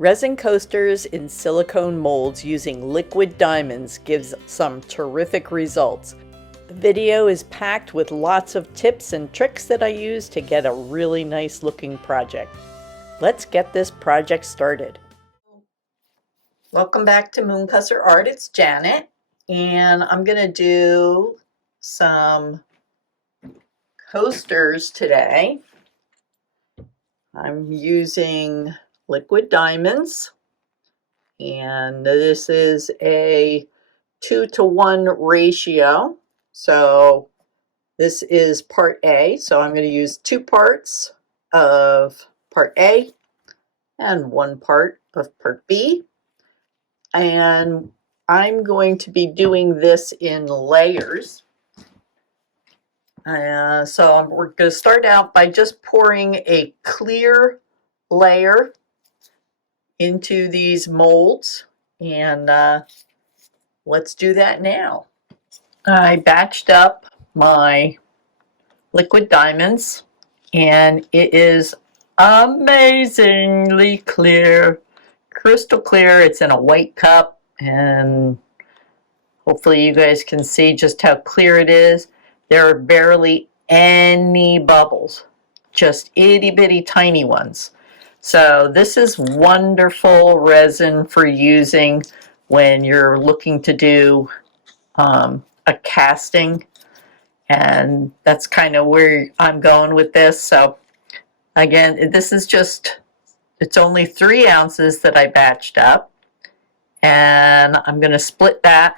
Resin coasters in silicone molds using liquid diamonds gives some terrific results. The video is packed with lots of tips and tricks that I use to get a really nice looking project. Let's get this project started. Welcome back to Moonkusser Art. It's Janet, and I'm going to do some coasters today. I'm using liquid diamonds, and this is a 2-to-1 ratio. So this is part A. So I'm going to use 2 parts of part A and 1 part of part B. And I'm going to be doing this in layers. So we're going to start out by just pouring a clear layer into these molds, and let's do that now. I batched up my liquid diamonds, and it is amazingly clear, crystal clear. It's in a white cup, and hopefully you guys can see just how clear it is. There are barely any bubbles, just itty bitty tiny ones. So this is wonderful resin for using when you're looking to do a casting, and that's kind of where I'm going with this. So again, this is just, it's only 3 ounces that I batched up, and I'm going to split that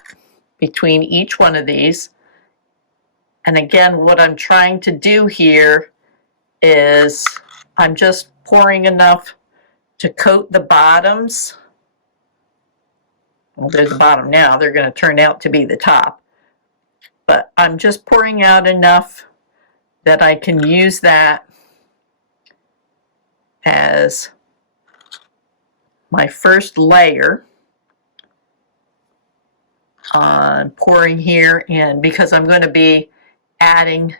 between each one of these. And again, what I'm trying to do here is I'm just pouring enough to coat the bottoms. Well, there's the bottom now. They're going to turn out to be the top. But I'm just pouring out enough that I can use that as my first layer on pouring here. And because I'm going to be adding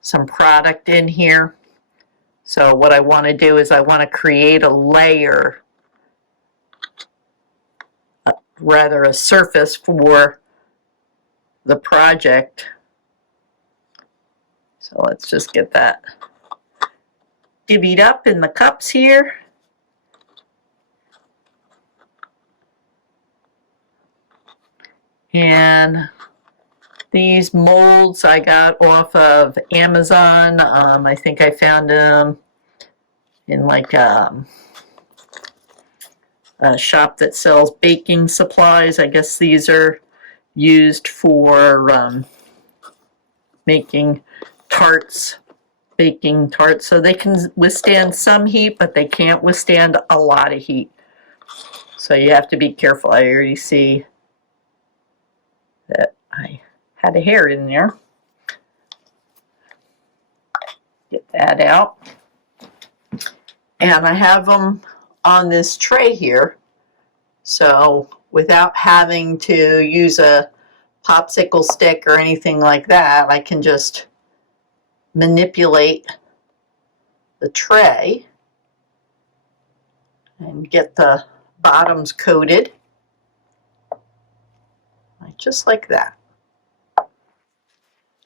some product in here, so what I want to do is I want to create a layer, rather a surface for the project. So let's just get that divvied up in the cups here. And these molds I got off of Amazon. I think I found them in like a shop that sells baking supplies. I guess these are used for making tarts, baking tarts. So they can withstand some heat, but they can't withstand a lot of heat. So you have to be careful. I already see that I had a hair in there. Get that out. And I have them on this tray here. So without having to use a popsicle stick or anything like that, I can just manipulate the tray and get the bottoms coated. Just like that.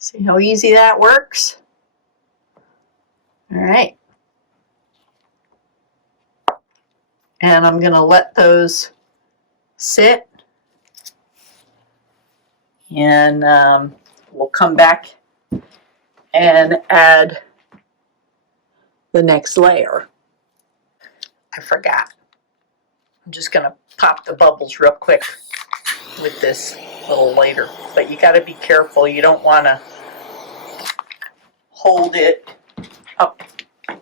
See how easy that works? All right. And I'm going to let those sit, and we'll come back and add the next layer. I forgot. I'm just going to pop the bubbles real quick with this little lighter. But you got to be careful. You don't want to hold it up.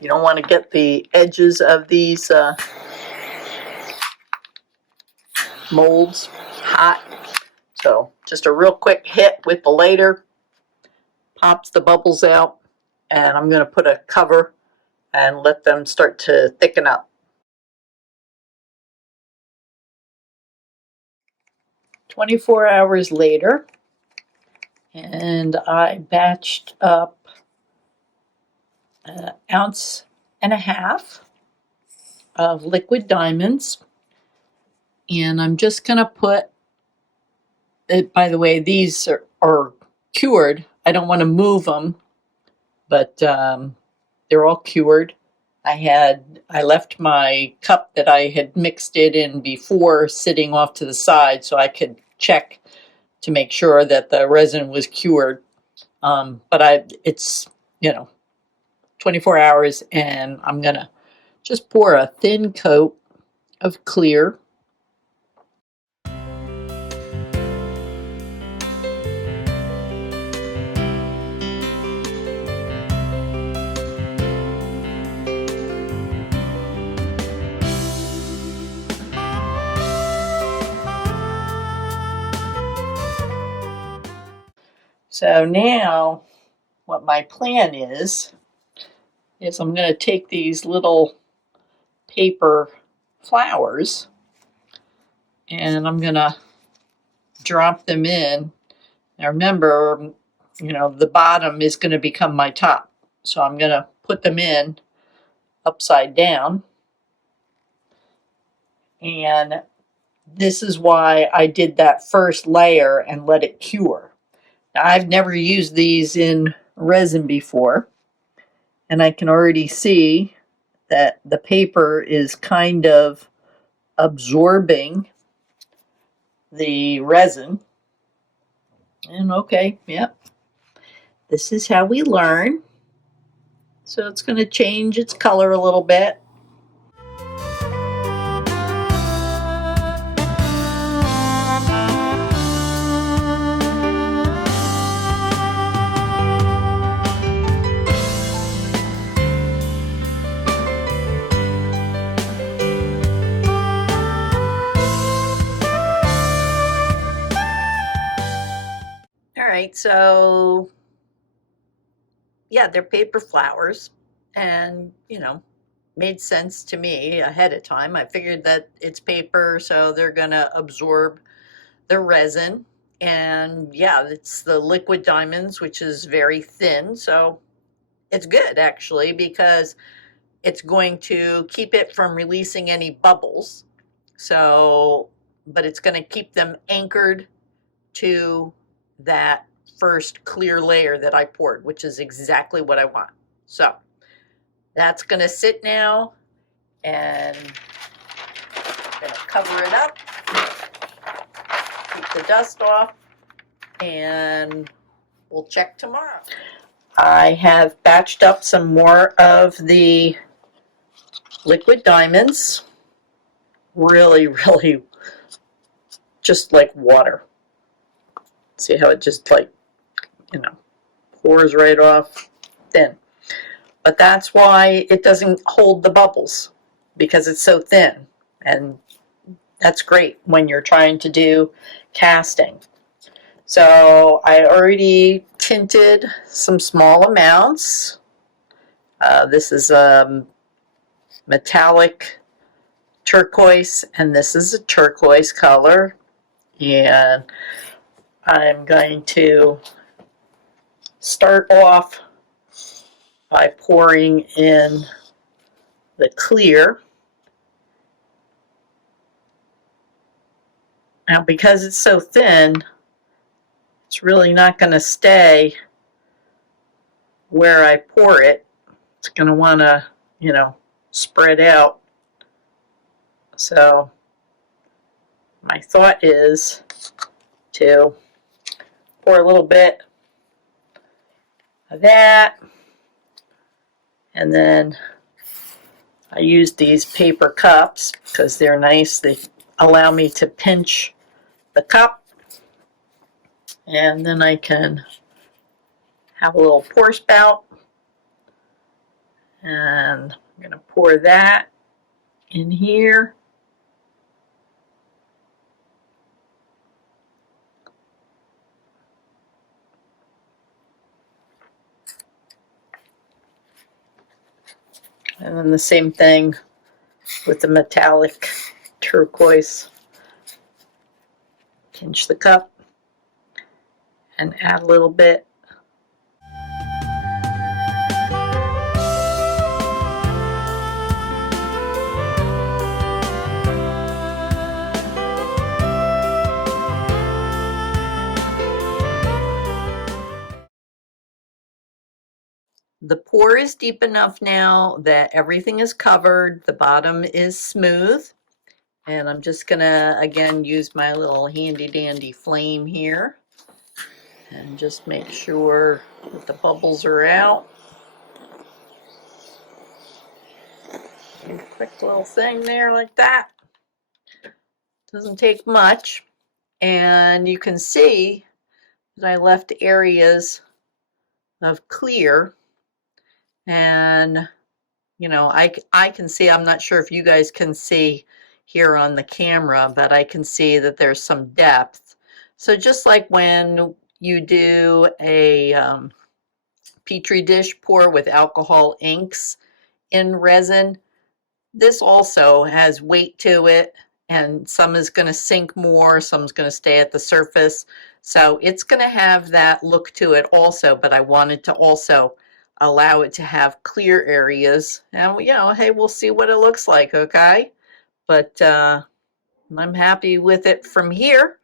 You don't want to get the edges of these molds hot. So just a real quick hit with the lighter pops the bubbles out, and I'm going to put a cover and let them start to thicken up. 24 hours later, and I batched up 1.5 ounces of liquid diamonds, and I'm just going to put it. By the way, these are cured. I don't want to move them, but they're all cured. I left my cup that I had mixed it in before sitting off to the side so I could check to make sure that the resin was cured. But it's 24 hours, and I'm gonna just pour a thin coat of clear. So now what my plan is I'm going to take these little paper flowers and I'm going to drop them in. Now remember, the bottom is going to become my top. So I'm going to put them in upside down. And this is why I did that first layer and let it cure. Now, I've never used these in resin before, and I can already see that the paper is kind of absorbing the resin. And okay, yep, this is how we learn. So it's going to change its color a little bit. All right, so yeah, they're paper flowers, and made sense to me ahead of time. I figured that it's paper, so they're gonna absorb the resin. And yeah, it's the liquid diamonds, which is very thin, so it's good actually because it's going to keep it from releasing any bubbles. So, but it's going to keep them anchored to that first clear layer that I poured, which is exactly what I want. So that's going to sit now, and I'm going to cover it up, keep the dust off, and we'll check tomorrow. I have batched up some more of the liquid diamonds. Really, really just like water. See how it just pours right off thin. But that's why it doesn't hold the bubbles, because it's so thin. And that's great when you're trying to do casting. So I already tinted some small amounts. This is metallic turquoise, and this is a turquoise color. And I'm going to start off by pouring in the clear. Now, because it's so thin, it's really not going to stay where I pour it. It's going to want to, spread out. So my thought is to pour a little bit of that, and then I use these paper cups because they're nice. They allow me to pinch the cup, and then I can have a little pour spout, and I'm going to pour that in here. And then the same thing with the metallic turquoise. Pinch the cup and add a little bit. The pour is deep enough now that everything is covered. The bottom is smooth. And I'm just gonna, again, use my little handy dandy flame here and just make sure that the bubbles are out. A quick little thing there like that. Doesn't take much. And you can see that I left areas of clear, and you know, I can see, I'm not sure if you guys can see here on the camera, but I can see that there's some depth. So just like when you do a Petri dish pour with alcohol inks in resin, this also has weight to it, and some is going to sink more, some's going to stay at the surface. So it's going to have that look to it also, but I wanted to also allow it to have clear areas. And, you know, hey, we'll see what it looks like, okay? But I'm happy with it from here,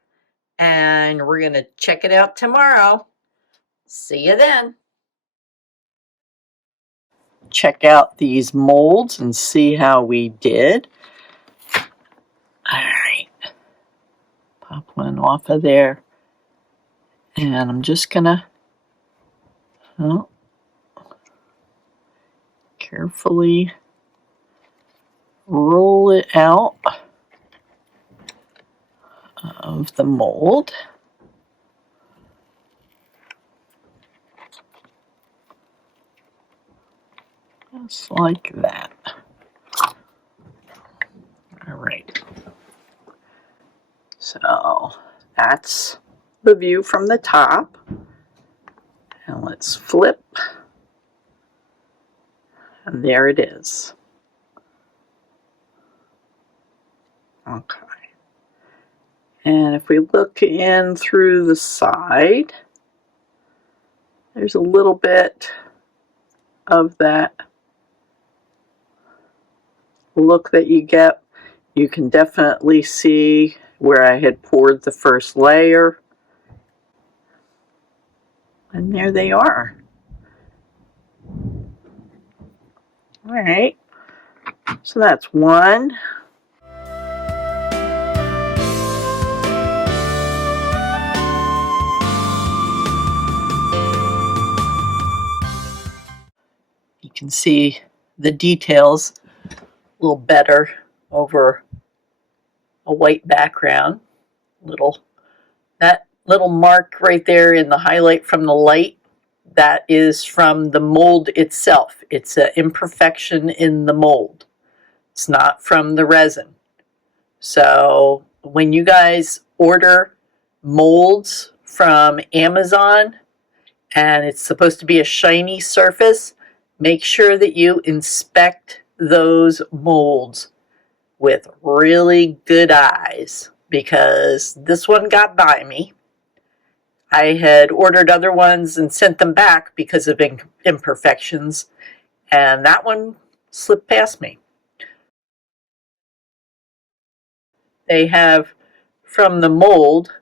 and we're going to check it out tomorrow. See you then. Check out these molds and see how we did. All right. Pop one off of there. And I'm just gonna carefully roll it out of the mold. Just like that. All right. So that's the view from the top. And let's flip. And there it is. Okay. And if we look in through the side, there's a little bit of that look that you get. You can definitely see where I had poured the first layer. And there they are. All right. So that's one. You can see the details a little better over a white background. That little mark right there in the highlight from the light, that is from the mold itself. It's an imperfection in the mold. It's not from the resin. So when you guys order molds from Amazon and it's supposed to be a shiny surface, make sure that you inspect those molds with really good eyes, because this one got by me. I had ordered other ones and sent them back because of imperfections, and that one slipped past me. They have, from the mold,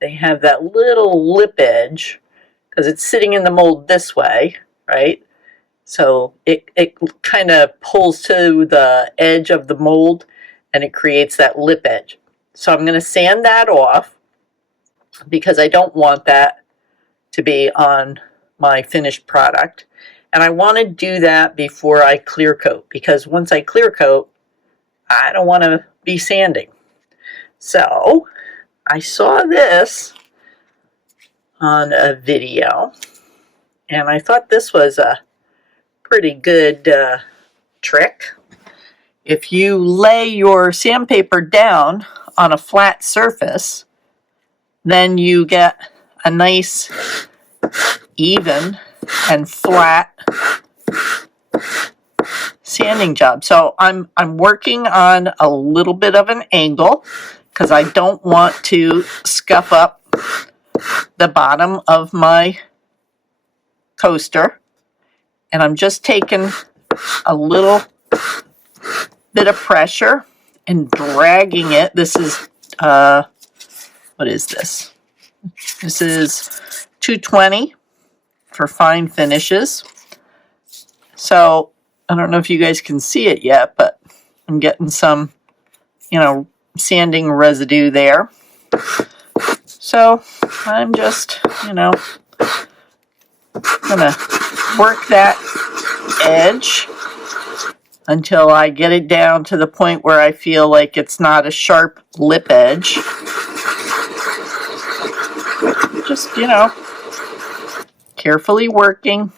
they have that little lip edge, because it's sitting in the mold this way, right? So it kind of pulls to the edge of the mold and it creates that lip edge. So I'm going to sand that off because I don't want that to be on my finished product. And I want to do that before I clear coat, because once I clear coat, I don't want to be sanding. So I saw this on a video and I thought this was a pretty good trick. If you lay your sandpaper down on a flat surface, then you get a nice even and flat sanding job. So I'm working on a little bit of an angle because I don't want to scuff up the bottom of my coaster. And I'm just taking a little bit of pressure and dragging it. This is, what is this? This is 220 for fine finishes. So I don't know if you guys can see it yet, but I'm getting some, you know, sanding residue there. So I'm just, you know, gonna work that edge until I get it down to the point where I feel like it's not a sharp lip edge. Just, you know, carefully working.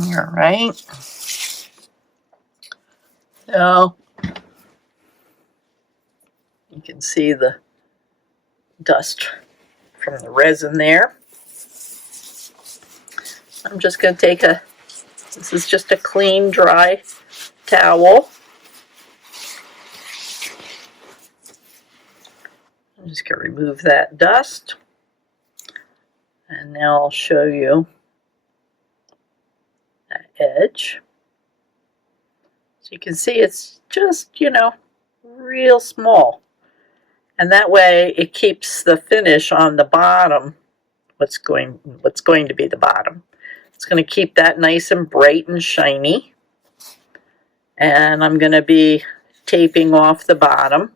All right. So you can see the dust from the resin there. I'm just going to take this is just a clean, dry towel. I'm just going to remove that dust. And now I'll show you that edge. So you can see it's just, you know, real small. And that way it keeps the finish on the bottom, what's going to be the bottom. It's going to keep that nice and bright and shiny. And I'm going to be taping off the bottom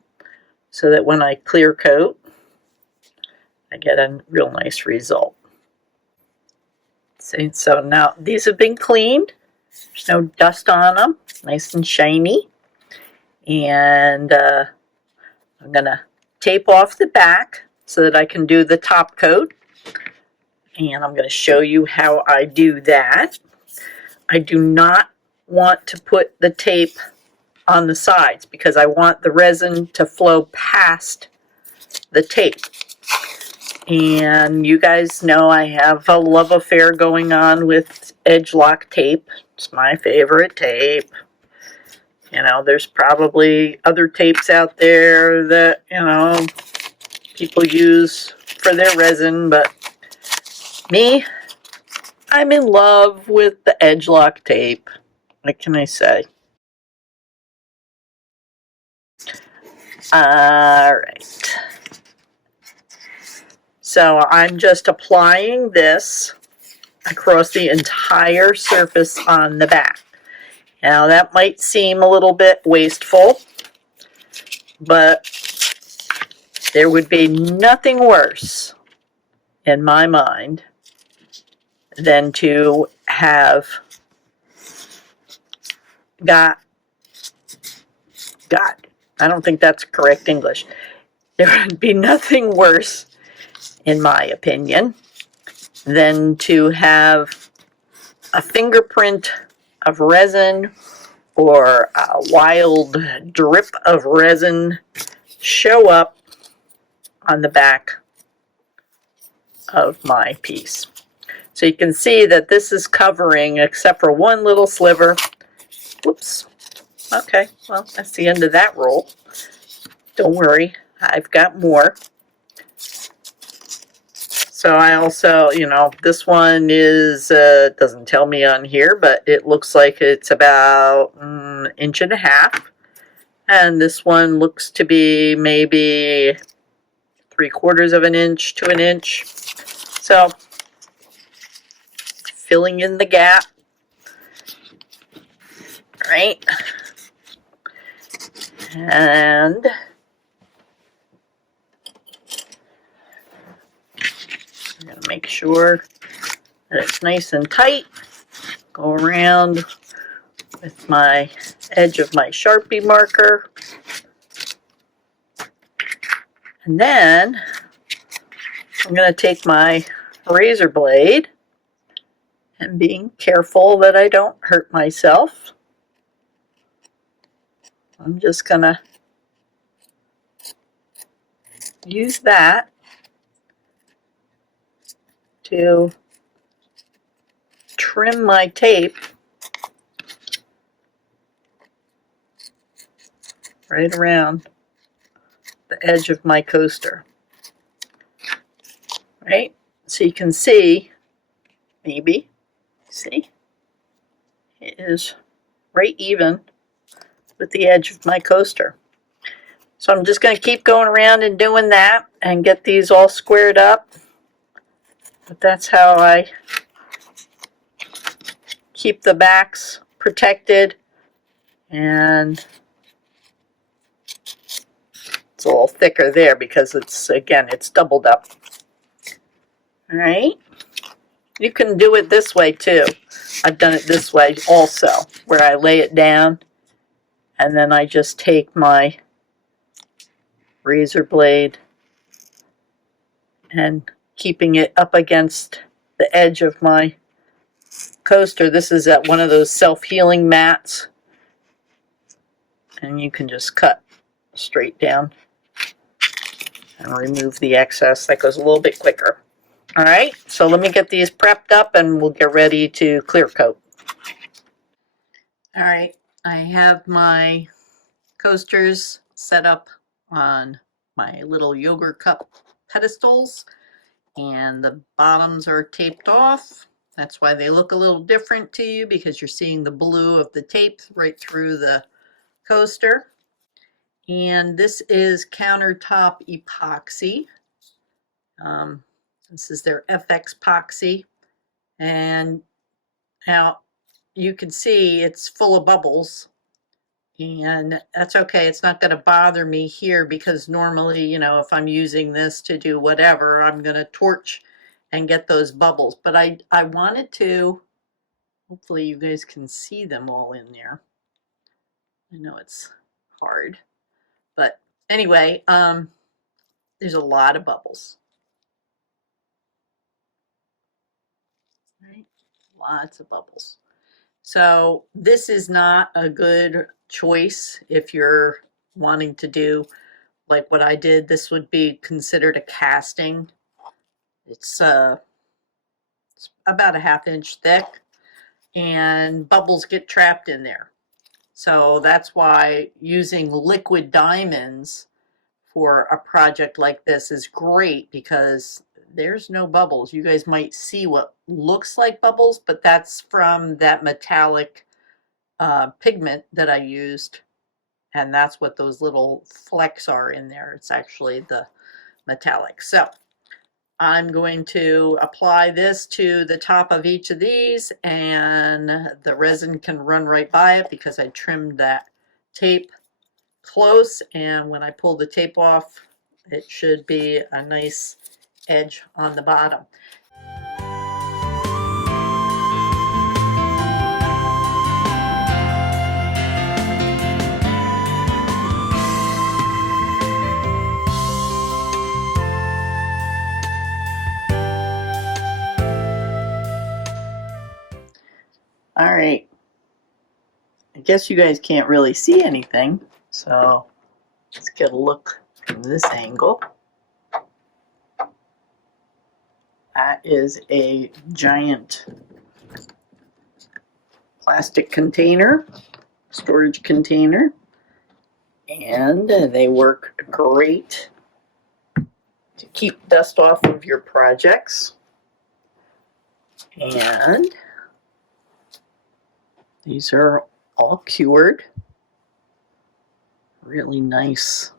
so that when I clear coat, I get a real nice result. See, so now these have been cleaned. There's no dust on them, nice and shiny. And I'm going to tape off the back so that I can do the top coat. And I'm going to show you how I do that. I do not want to put the tape on the sides because I want the resin to flow past the tape. And you guys know I have a love affair going on with edge lock tape. It's my favorite tape. You know, there's probably other tapes out there that, you know, people use for their resin, but me, I'm in love with the edge lock tape. What can I say? All right. So I'm just applying this across the entire surface on the back. Now that might seem a little bit wasteful, but there would be nothing worse in my mind than to have got, I don't think that's correct English. There would be nothing worse, in my opinion, than to have a fingerprint of resin or a wild drip of resin show up on the back of my piece. So you can see that this is covering, except for one little sliver. Whoops. Okay, well, that's the end of that roll. Don't worry, I've got more. So I also, you know, this one is, doesn't tell me on here, but it looks like it's about an inch and a half. And this one looks to be maybe 3/4 of an inch to an inch. So, filling in the gap. Right? And I'm going to make sure that it's nice and tight. Go around with my edge of my Sharpie marker. And then I'm going to take my razor blade and being careful that I don't hurt myself. I'm just going to use that to trim my tape right around the edge of my coaster. Right? So you can see, maybe, See, it is right even with the edge of my coaster. So I'm just going to keep going around and doing that and get these all squared up. But that's how I keep the backs protected, and it's a little thicker there because it's, again, it's doubled up. All right. You can do it this way too. I've done it this way also, where I lay it down and then I just take my razor blade and keeping it up against the edge of my coaster. This is at one of those self-healing mats, and you can just cut straight down and remove the excess. That goes a little bit quicker. All right, so let me get these prepped up and we'll get ready to clear coat. All right, I have my coasters set up on my little yogurt cup pedestals, and the bottoms are taped off. That's why they look a little different to you, because you're seeing the blue of the tape right through the coaster. And this is countertop epoxy. This is their FX epoxy, and now you can see it's full of bubbles, and that's okay. It's not going to bother me here because normally, you know, if I'm using this to do whatever, I'm going to torch and get those bubbles. But I wanted to, hopefully you guys can see them all in there. I know it's hard, but anyway, there's a lot of bubbles. Right? Lots of bubbles. So this is not a good choice if you're wanting to do like what I did. This would be considered a casting. It's about a 1/2 inch thick, and bubbles get trapped in there. So that's why using liquid diamonds for a project like this is great, because there's no bubbles. You guys might see what looks like bubbles, but that's from that metallic pigment that I used, and that's what those little flecks are in there. It's actually the metallic. So I'm going to apply this to the top of each of these, and the resin can run right by it because I trimmed that tape close, and when I pull the tape off, it should be a nice edge on the bottom. All right, I guess you guys can't really see anything, so let's get a look from this angle. That is a giant plastic container, storage container, and they work great to keep dust off of your projects. And these are all cured. Really nice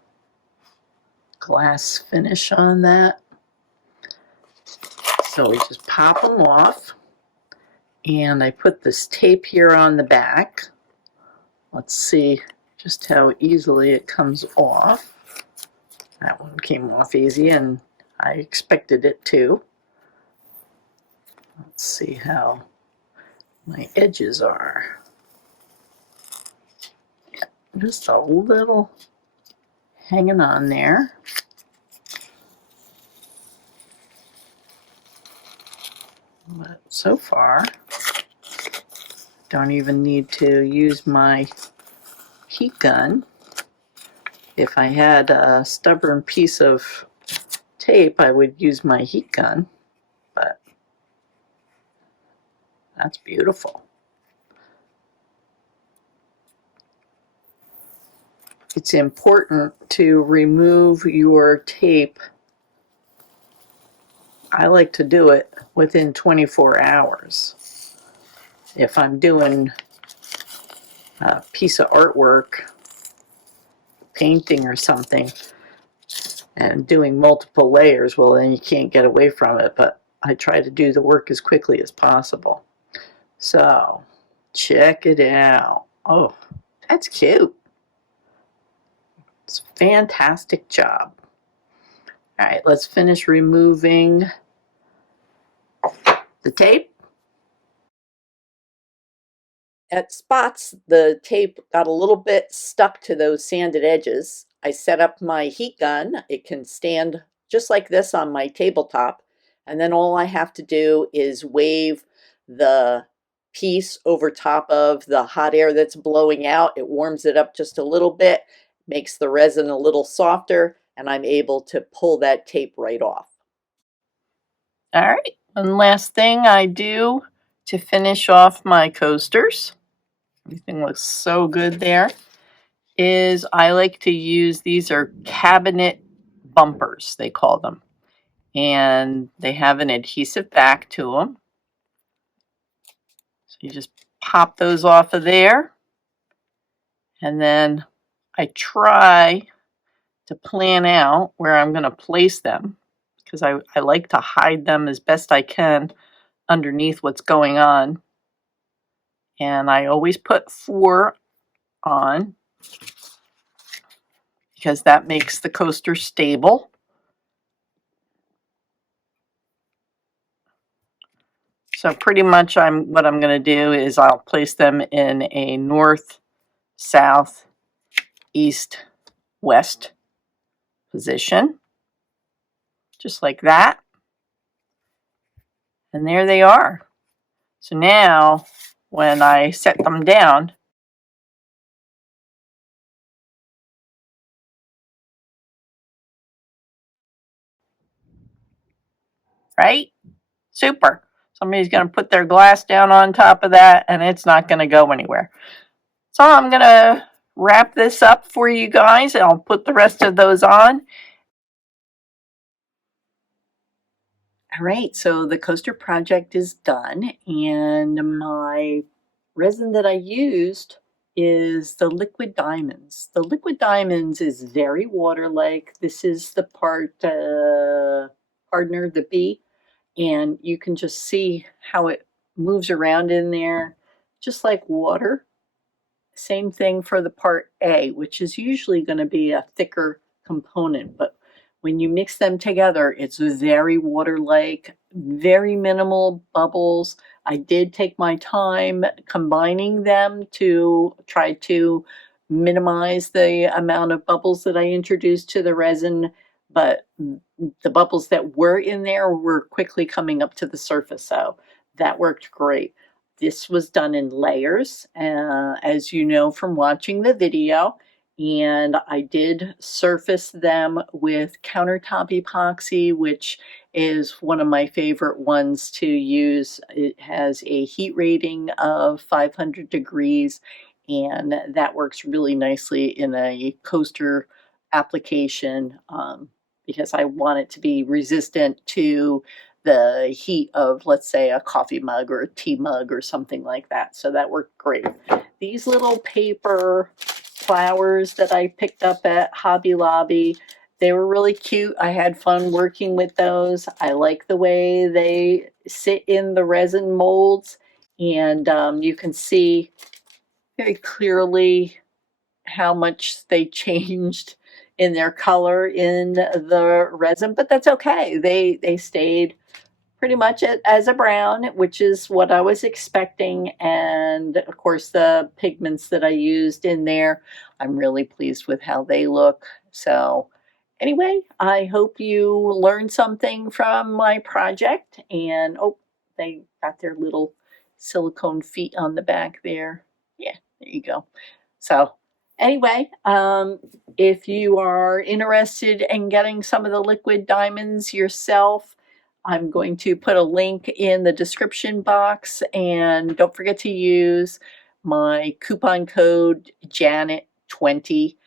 glass finish on that. So we just pop them off, and I put this tape here on the back. Let's see just how easily it comes off. That one came off easy, and I expected it to. Let's see how my edges are. Just a little hanging on there. But so far, don't even need to use my heat gun. If I had a stubborn piece of tape, I would use my heat gun, but that's beautiful. It's important to remove your tape. I like to do it within 24 hours. if I'm doing a piece of artwork, painting or something, and doing multiple layers, well, then you can't get away from it. But I try to do the work as quickly as possible. So, check it out. Oh, that's cute. It's a fantastic job. All right, let's finish removing the tape. At spots, the tape got a little bit stuck to those sanded edges. I set up my heat gun. It can stand just like this on my tabletop. And then all I have to do is wave the piece over top of the hot air that's blowing out. It warms it up just a little bit, makes the resin a little softer, and I'm able to pull that tape right off. All right, one last thing I do to finish off my coasters. Everything looks so good there. Is I like to use, these are cabinet bumpers, they call them. And they have an adhesive back to them. So you just pop those off of there. And then I try to plan out where I'm going to place them, because I like to hide them as best I can underneath what's going on. And I always put 4 on, because that makes the coaster stable. So pretty much what I'm going to do is I'll place them in a north, south, east, west position, just like that. And there they are. So now when I set them down, right? Super. Somebody's going to put their glass down on top of that and it's not going to go anywhere. So I'm going to wrap this up for you guys. I'll put the rest of those on. All right, so the coaster project is done, and my resin that I used is the liquid diamonds. The liquid diamonds is very water-like. This is the part hardener, the B, and you can just see how it moves around in there, just like water. Same thing for the part A, which is usually going to be a thicker component, but when you mix them together, it's very water-like, very minimal bubbles. I did take my time combining them to try to minimize the amount of bubbles that I introduced to the resin, but the bubbles that were in there were quickly coming up to the surface, so that worked great. This was done in layers, as you know from watching the video, and I did surface them with countertop epoxy, which is one of my favorite ones to use. It has a heat rating of 500 degrees, and that works really nicely in a coaster application, because I want it to be resistant to the heat of, let's say, a coffee mug or a tea mug or something like that. So that worked great. These little paper flowers that I picked up at Hobby Lobby, they were really cute. I had fun working with those. I like the way they sit in the resin molds, and you can see very clearly how much they changed in their color in the resin, but that's okay. They stayed pretty much as a brown, which is what I was expecting. And of course, the pigments that I used in there, I'm really pleased with how they look. So anyway, I hope you learned something from my project. And oh, they got their little silicone feet on the back there. Yeah, there you go. So anyway, if you are interested in getting some of the liquid diamonds yourself, I'm going to put a link in the description box, and don't forget to use my coupon code Janet20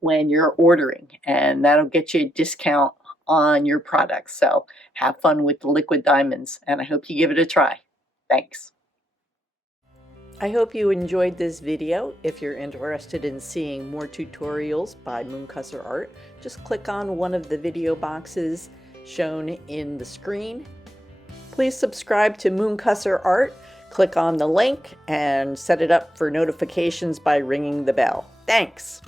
when you're ordering, and that'll get you a discount on your products. So have fun with the liquid diamonds, and I hope you give it a try. Thanks. I hope you enjoyed this video. If you're interested in seeing more tutorials by Moonkusser Art, just click on one of the video boxes shown in the screen. Please subscribe to Moonkusser Art. Click on the link and set it up for notifications by ringing the bell. Thanks!